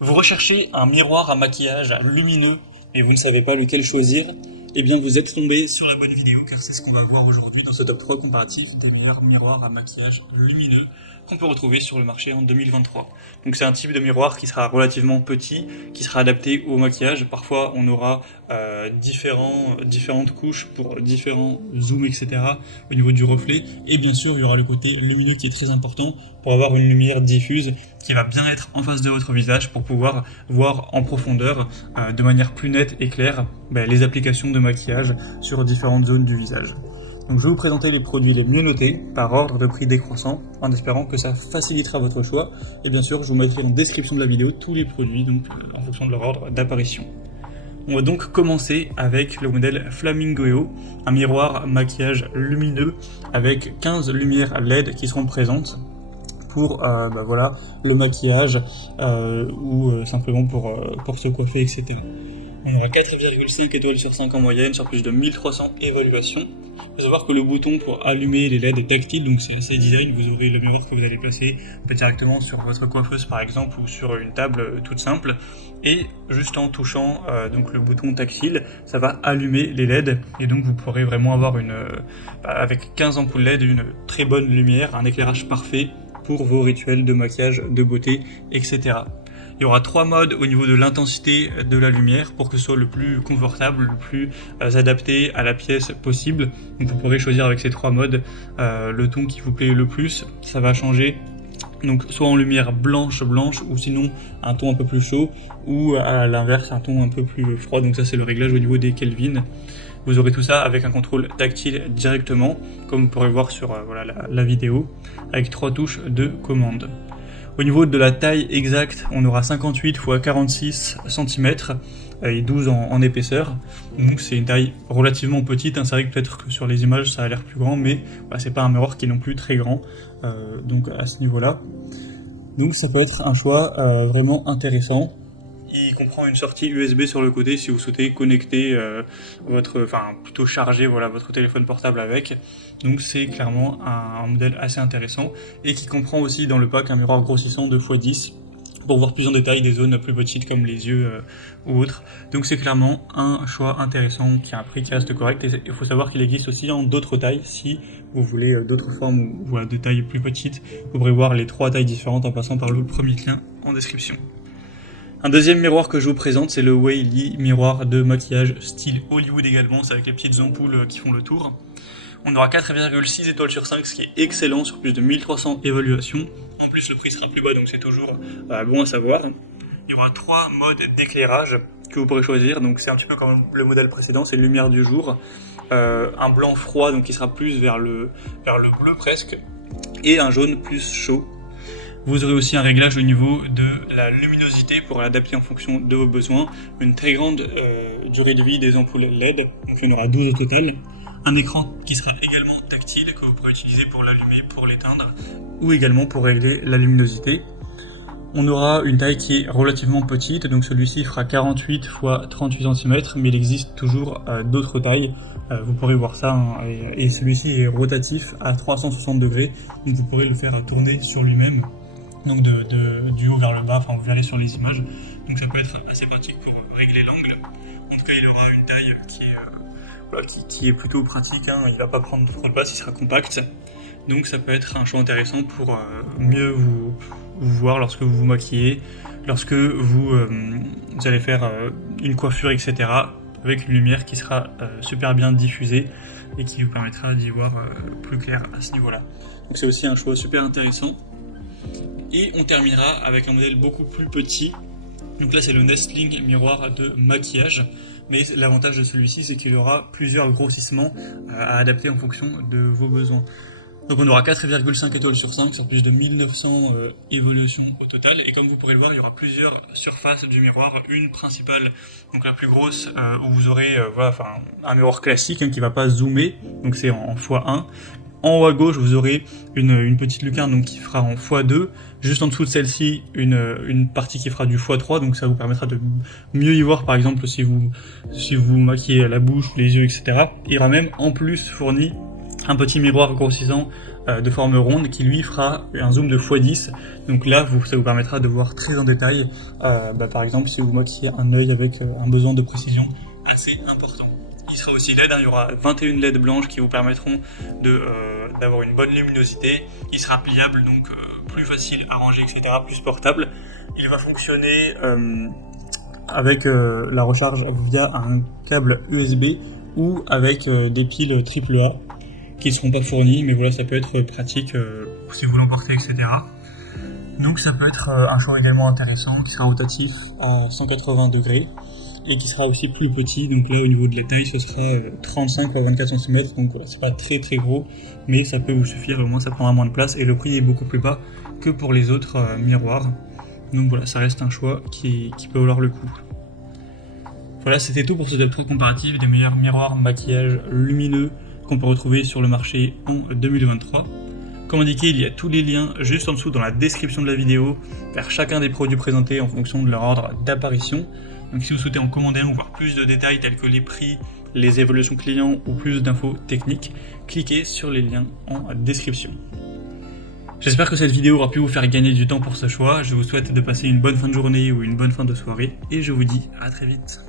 Vous recherchez un miroir à maquillage lumineux, mais vous ne savez pas lequel choisir? Eh bien, vous êtes tombé sur la bonne vidéo, car c'est ce qu'on va voir aujourd'hui dans ce top 3 comparatif des meilleurs miroirs à maquillage lumineux qu'on peut retrouver sur le marché en 2023. Donc c'est un type de miroir qui sera relativement petit, qui sera adapté au maquillage. Parfois, on aura différentes couches pour différents zooms, etc. au niveau du reflet. Et bien sûr, il y aura le côté lumineux qui est très important pour avoir une lumière diffuse qui va bien être en face de votre visage pour pouvoir voir en profondeur, de manière plus nette et claire, les applications de maquillage sur différentes zones du visage. Donc je vais vous présenter les produits les mieux notés par ordre de prix décroissant, en espérant que ça facilitera votre choix. Et bien sûr, je vous mettrai dans la description de la vidéo tous les produits, donc en fonction de leur ordre d'apparition. On va donc commencer avec le modèle Flamingo, un miroir maquillage lumineux avec 15 lumières LED qui seront présentes pour le maquillage ou simplement pour se coiffer, etc. On aura 4,5 étoiles sur 5 en moyenne sur plus de 1300 évaluations. Il faut savoir que le bouton pour allumer les LED est tactile, donc c'est assez design. Vous aurez le miroir que vous allez placer directement sur votre coiffeuse par exemple ou sur une table toute simple. Et juste en touchant donc le bouton tactile, ça va allumer les LED. Et donc vous pourrez vraiment avoir avec 15 ampoules LED, une très bonne lumière, un éclairage parfait pour vos rituels de maquillage, de beauté, etc. Il y aura 3 modes au niveau de l'intensité de la lumière pour que ce soit le plus confortable, le plus adapté à la pièce possible. Donc vous pourrez choisir avec ces 3 modes le ton qui vous plaît le plus. Ça va changer donc soit en lumière blanche ou sinon un ton un peu plus chaud ou à l'inverse un ton un peu plus froid. Donc ça c'est le réglage au niveau des Kelvin. Vous aurez tout ça avec un contrôle tactile directement, comme vous pourrez voir sur la vidéo, avec 3 touches de commande. Au niveau de la taille exacte, on aura 58 x 46 cm et 12 en épaisseur. Donc c'est une taille relativement petite, c'est vrai que peut-être que sur les images ça a l'air plus grand, mais c'est pas un miroir qui est non plus très grand, donc à ce niveau-là. Donc ça peut être un choix vraiment intéressant. Il comprend une sortie USB sur le côté si vous souhaitez connecter plutôt charger votre téléphone portable avec. Donc c'est clairement un modèle assez intéressant et qui comprend aussi dans le pack un miroir grossissant de x10 pour voir plus en détail des zones plus petites comme les yeux ou autres. Donc c'est clairement un choix intéressant qui a un prix qui reste correct et il faut savoir qu'il existe aussi en d'autres tailles si vous voulez d'autres formes ou de tailles plus petites. Vous pourrez voir les 3 tailles différentes en passant par le premier lien en description. Un deuxième miroir que je vous présente, c'est le Weili miroir de maquillage style Hollywood également, c'est avec les petites ampoules qui font le tour. On aura 4,6 étoiles sur 5, ce qui est excellent sur plus de 1300 évaluations. En plus, le prix sera plus bas, donc c'est toujours bon à savoir. Il y aura 3 modes d'éclairage que vous pourrez choisir, donc c'est un petit peu comme le modèle précédent, c'est lumière du jour. Un blanc froid, donc qui sera plus vers le bleu presque, et un jaune plus chaud. Vous aurez aussi un réglage au niveau de la luminosité pour l'adapter en fonction de vos besoins. Une très grande durée de vie des ampoules LED, donc il y en aura 12 au total. Un écran qui sera également tactile, que vous pourrez utiliser pour l'allumer, pour l'éteindre, ou également pour régler la luminosité. On aura une taille qui est relativement petite, donc celui-ci fera 48 x 38 cm, mais il existe toujours d'autres tailles. Vous pourrez voir ça, et celui-ci est rotatif à 360 degrés, donc vous pourrez le faire tourner sur lui-même. Donc du haut vers le bas, vous verrez sur les images. Donc ça peut être assez pratique pour régler l'angle. En tout cas, il aura une taille qui est plutôt pratique, il ne va pas prendre trop de place, il sera compact. Donc ça peut être un choix intéressant pour mieux vous voir lorsque vous vous maquillez, lorsque vous allez faire une coiffure, etc. avec une lumière qui sera super bien diffusée et qui vous permettra d'y voir plus clair à ce niveau-là. Donc c'est aussi un choix super intéressant. Et on terminera avec un modèle beaucoup plus petit. Donc là c'est le Nestling miroir de maquillage. Mais l'avantage de celui-ci c'est qu'il aura plusieurs grossissements à adapter en fonction de vos besoins. Donc on aura 4,5 étoiles sur 5 sur plus de 1900 évolutions au total. Et comme vous pourrez le voir, il y aura plusieurs surfaces du miroir. Une principale, donc la plus grosse, où vous aurez un miroir classique qui ne va pas zoomer. Donc c'est en x1. En haut à gauche, vous aurez une petite lucarne donc, qui fera en x2. Juste en dessous de celle-ci, une partie qui fera du x3. Donc ça vous permettra de mieux y voir, par exemple, si vous maquillez la bouche, les yeux, etc. Il y aura même en plus fourni un petit miroir grossissant de forme ronde qui lui fera un zoom de x10. Donc là, ça vous permettra de voir très en détail, par exemple si vous maquillez un œil avec un besoin de précision assez important. Il sera aussi LED, il y aura 21 LED blanches qui vous permettront d'avoir une bonne luminosité. Il sera pliable, donc plus facile à ranger, etc., plus portable. Il va fonctionner avec la recharge via un câble USB ou avec des piles AAA qui ne seront pas fournies, mais voilà, ça peut être pratique si vous l'emportez, etc. Donc ça peut être un choix également intéressant qui sera rotatif à 180 degrés et qui sera aussi plus petit. Donc là, au niveau de la taille, ce sera 35 x 24 cm, donc voilà, c'est pas très très gros, mais ça peut vous suffire, au moins ça prendra moins de place et le prix est beaucoup plus bas que pour les autres miroirs. Donc voilà, ça reste un choix qui peut valoir le coup. Voilà, c'était tout pour ce top 3 comparatif des meilleurs miroirs maquillage lumineux qu'on peut retrouver sur le marché en 2023. Comme indiqué, il y a tous les liens juste en dessous dans la description de la vidéo vers chacun des produits présentés en fonction de leur ordre d'apparition. Donc si vous souhaitez en commander un ou voir plus de détails tels que les prix, les évolutions clients ou plus d'infos techniques, cliquez sur les liens en description. J'espère que cette vidéo aura pu vous faire gagner du temps pour ce choix. Je vous souhaite de passer une bonne fin de journée ou une bonne fin de soirée et je vous dis à très vite.